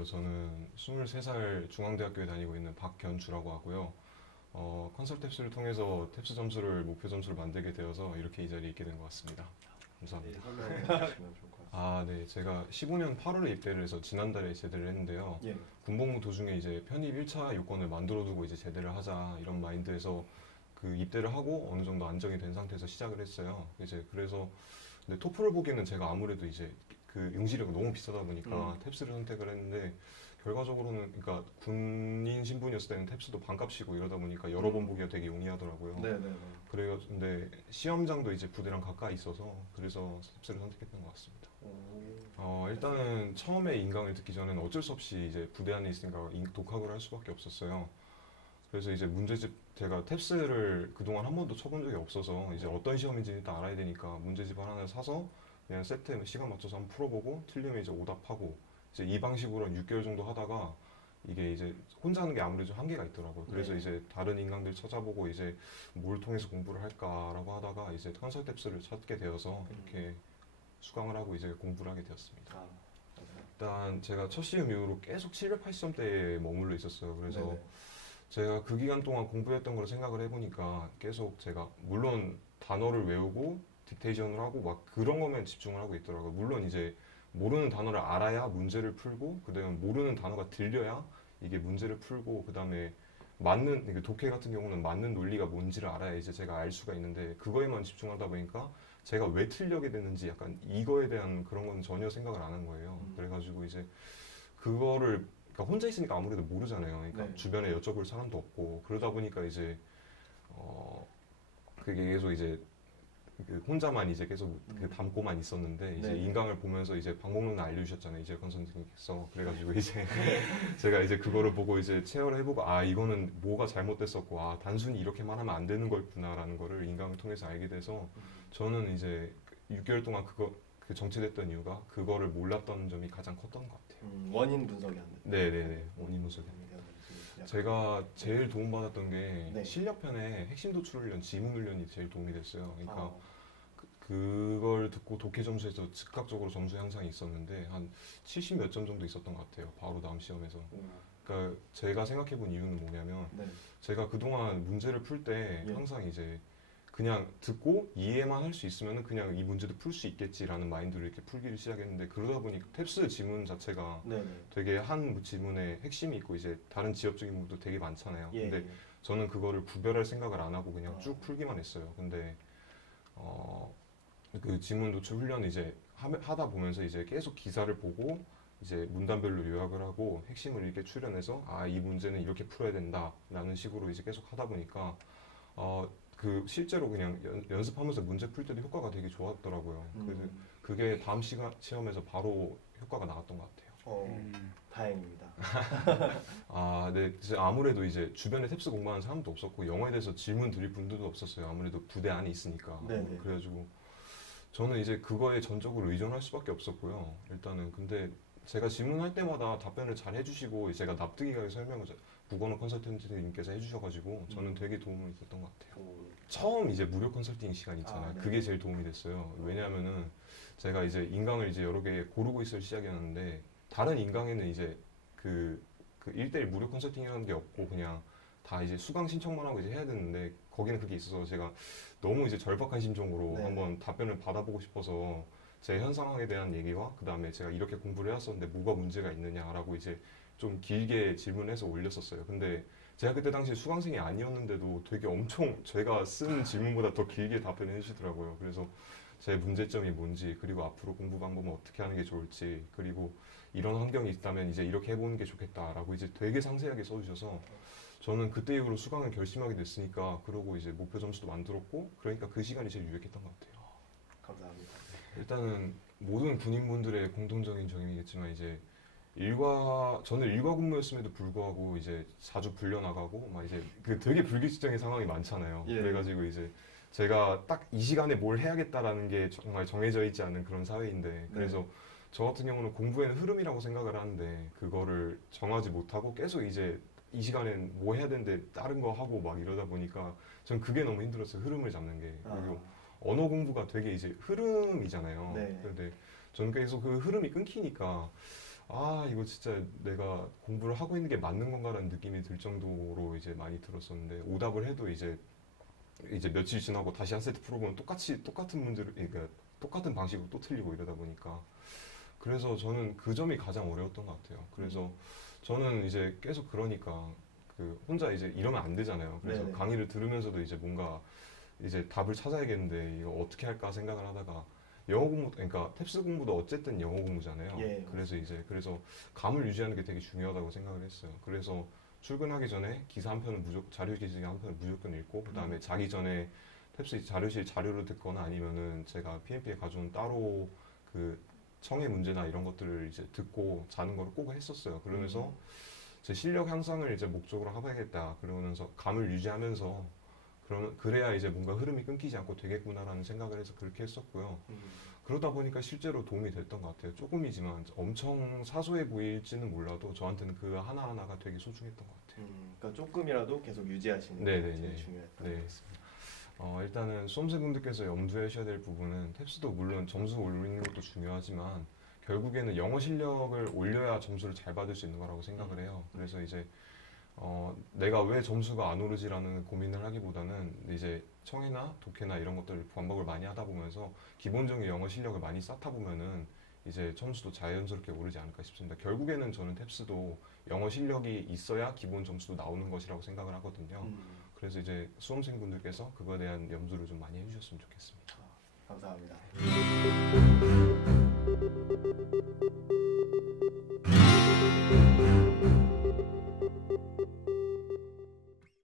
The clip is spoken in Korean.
안녕하세요. 저는 23살 중앙대학교에 다니고 있는 박견주라고 하고요. 컨설 탭스를 통해서 탭스 점수를 목표 점수를 만들게 되어서 이렇게 이 자리에 있게 된 것 같습니다. 네, 감사합니다. 설명해 주시면 좋을 것 같습니다. 네. 제가 15년 8월에 입대를 해서 지난달에 제대를 했는데요. 예. 군복무 도중에 이제 편입 1차 요건을 만들어두고 이제 제대를 하자 이런 마인드에서 그 입대를 하고 어느 정도 안정이 된 상태에서 시작을 했어요. 이제 그래서 근데 토플을 보기에는 제가 아무래도 이제 그 응시료가 너무 비싸다 보니까 탭스를 선택을 했는데 결과적으로는 그러니까 군인 신분이었을 때는 탭스도 반값이고 이러다 보니까 여러 번 보기가 되게 용이하더라고요. 네네네. 그래요. 근데 시험장도 이제 부대랑 가까이 있어서 그래서 탭스를 선택했던 것 같습니다. 일단은 처음에 인강을 듣기 전에는 어쩔 수 없이 이제 부대 안에 있으니까 독학을 할 수밖에 없었어요. 그래서 이제 문제집 제가 탭스를 그동안 한 번도 쳐본 적이 없어서 이제 어떤 시험인지 일단 알아야 되니까 문제집을 하나 사서 그냥 세트 시간 맞춰서 한번 풀어보고 틀리면 이제 오답하고 이제 이 방식으로 한 6개월 정도 하다가 이게 이제 혼자 하는 게 아무래도 좀 한계가 있더라고요. 그래서 네. 이제 다른 인강들 찾아보고 이제 뭘 통해서 공부를 할까라고 하다가 이제 컨설 탭스를 찾게 되어서 이렇게 수강을 하고 이제 공부를 하게 되었습니다. 맞아요. 일단 제가 첫 시험 이후로 계속 780점대에 머물러 있었어요. 그래서 네네. 제가 그 기간 동안 공부했던 걸 생각을 해보니까 계속 제가 물론 단어를 외우고 딕테이션을 하고 막 그런 거면 집중을 하고 있더라고요. 물론 이제 모르는 단어를 알아야 문제를 풀고 그다음에 모르는 단어가 들려야 이게 문제를 풀고 그다음에 맞는 이게 독해 같은 경우는 맞는 논리가 뭔지를 알아야 이제 제가 알 수가 있는데 그거에만 집중하다 보니까 제가 왜 틀려게 됐는지 약간 이거에 대한 그런 건 전혀 생각을 안 한 거예요. 그래가지고 이제 그거를 그러니까 혼자 있으니까 아무래도 모르잖아요. 그러니까 네. 주변에 여쭤볼 사람도 없고 그러다 보니까 이제 그게 계속 이제 그 혼자만 이제 계속 그 담고만 있었는데 이제 네. 인강을 보면서 이제 방법론을 알려주셨잖아요. 이재건 선생님께서 그래가지고 이제 제가 이제 그거를 보고 이제 체험을 해보고 이거는 뭐가 잘못됐었고 단순히 이렇게만 하면 안 되는 거였구나라는 거를 인강을 통해서 알게 돼서 저는 이제 6개월 동안 그 정체됐던 이유가 그거를 몰랐던 점이 가장 컸던 것 같아요. 원인 분석이 안 돼. 네네네. 원인 분석이. 제가 제일 도움받았던 게 네. 실력편의 핵심 도출 훈련, 지문 훈련이 제일 도움이 됐어요. 그러니까 아, 그걸 듣고 독해 점수에서 즉각적으로 점수 향상이 있었는데 한 70 몇 점 정도 있었던 것 같아요. 바로 다음 시험에서. 그러니까 제가 생각해 본 이유는 뭐냐면 네. 제가 그동안 문제를 풀 때 예. 항상 이제 그냥 듣고 이해만 할 수 있으면은 그냥 이 문제도 풀 수 있겠지라는 마인드로 이렇게 풀기를 시작했는데 그러다 보니 탭스 지문 자체가 네네. 되게 한 지문에 핵심이 있고 이제 다른 지엽적인 부분도 되게 많잖아요. 예. 근데 저는 그거를 구별할 생각을 안 하고 그냥 아. 쭉 풀기만 했어요. 근데 그 지문 노출 훈련 이제 하다 보면서 이제 계속 기사를 보고 이제 문단별로 요약을 하고 핵심을 이렇게 추려내서 이 문제는 이렇게 풀어야 된다라는 식으로 이제 계속 하다 보니까 그 실제로 그냥 연습하면서 문제 풀 때도 효과가 되게 좋았더라고요. 그래서 그게 다음 시험에서 바로 효과가 나왔던 것 같아요. 다행입니다. 네. 아무래도 이제 주변에 탭스 공부하는 사람도 없었고 영어에 대해서 질문 드릴 분들도 없었어요. 아무래도 부대 안에 있으니까. 네네. 그래가지고 저는 이제 그거에 전적으로 의존할 수밖에 없었고요. 일단은 근데 제가 질문할 때마다 답변을 잘 해주시고 제가 납득이 가게 설명을 국어는 컨설턴트님께서 해주셔가지고 저는 되게 도움이 됐던 것 같아요. 처음 이제 무료 컨설팅 시간 있잖아요. 네. 그게 제일 도움이 됐어요. 왜냐하면은 제가 이제 인강을 이제 여러 개 고르고 있을 시작이었는데 다른 인강에는 이제 그 1대1 무료 컨설팅이라는 게 없고 그냥 다 이제 수강 신청만 하고 이제 해야 되는데 거기는 그게 있어서 제가 너무 이제 절박한 심정으로 네. 한번 답변을 받아보고 싶어서 제 현 상황에 대한 얘기와 그 다음에 제가 이렇게 공부를 해왔었는데 뭐가 문제가 있느냐라고 이제 좀 길게 질문해서 올렸었어요. 근데 제가 그때 당시 수강생이 아니었는데도 되게 엄청 제가 쓴 질문보다 더 길게 답변을 해주시더라고요. 그래서 제 문제점이 뭔지 그리고 앞으로 공부 방법은 어떻게 하는 게 좋을지 그리고 이런 환경이 있다면 이제 이렇게 해보는 게 좋겠다라고 이제 되게 상세하게 써주셔서 저는 그때 이후로 수강을 결심하게 됐으니까 그러고 이제 목표 점수도 만들었고 그러니까 그 시간이 제일 유익했던 것 같아요. 감사합니다. 일단은 모든 군인분들의 공통적인 적용이겠지만 이제 저는 일과 근무였음에도 불구하고 이제 자주 불려 나가고 막 이제 그 되게 불규칙적인 상황이 많잖아요. 예. 그래가지고 이제 제가 딱 이 시간에 뭘 해야겠다라는 게 정말 정해져 있지 않은 그런 사회인데 그래서 저 같은 경우는 공부에는 흐름이라고 생각을 하는데 그거를 정하지 못하고 계속 이제 이 시간엔 뭐 해야 되는데 다른 거 하고 막 이러다 보니까 전 그게 너무 힘들었어요. 흐름을 잡는 게. 그리고 언어 공부가 되게 이제 흐름이잖아요. 네. 근데 저는 계속 그 흐름이 끊기니까 아, 이거 진짜 내가 공부를 하고 있는 게 맞는 건가라는 느낌이 들 정도로 이제 많이 들었었는데, 오답을 해도 이제 며칠 지나고 다시 한 세트 풀어보면 똑같은 문제를, 그러니까 똑같은 방식으로 또 틀리고 이러다 보니까. 그래서 저는 그 점이 가장 어려웠던 것 같아요. 그래서 저는 이제 계속 그러니까 혼자 이제 이러면 안 되잖아요. 그래서 네네. 강의를 들으면서도 이제 뭔가 이제 답을 찾아야겠는데 이거 어떻게 할까 생각을 하다가 영어 공부, 그러니까 탭스 공부도 어쨌든 영어 공부잖아요. 예, 그래서 감을 유지하는 게 되게 중요하다고 생각을 했어요. 그래서 출근하기 전에 기사 한 편은 자료 기사 한 편은 무조건 읽고, 그다음에 자기 전에 탭스 자료실 자료를 듣거나 아니면은 제가 PMP에 가져온 따로 그 청해 문제나 이런 것들을 이제 듣고 자는 거를 꼭 했었어요. 그러면서 제 실력 향상을 이제 목적으로 해봐야겠다. 그러면서 감을 유지하면서 그래야 이제 뭔가 흐름이 끊기지 않고 되겠구나라는 생각을 해서 그렇게 했었고요. 그러다 보니까 실제로 도움이 됐던 것 같아요. 조금이지만 엄청 사소해 보일지는 몰라도 저한테는 그 하나하나가 되게 소중했던 것 같아요. 그러니까 조금이라도 계속 유지하시는 게 네네네. 제일 중요했던 네. 것 같습니다. 일단은 수험생분들께서 염두에 하셔야 될 부분은 탭스도 물론 점수 올리는 것도 중요하지만 결국에는 영어 실력을 올려야 점수를 잘 받을 수 있는 거라고 생각을 해요. 그래서 이제 내가 왜 점수가 안 오르지라는 고민을 하기보다는 이제 청해나 독해나 이런 것들을 반복을 많이 하다 보면서 기본적인 영어 실력을 많이 쌓다 보면은 이제 점수도 자연스럽게 오르지 않을까 싶습니다. 결국에는 저는 탭스도 영어 실력이 있어야 기본 점수도 나오는 것이라고 생각을 하거든요. 그래서 이제 수험생분들께서 그거에 대한 염두를 좀 많이 해주셨으면 좋겠습니다. 감사합니다.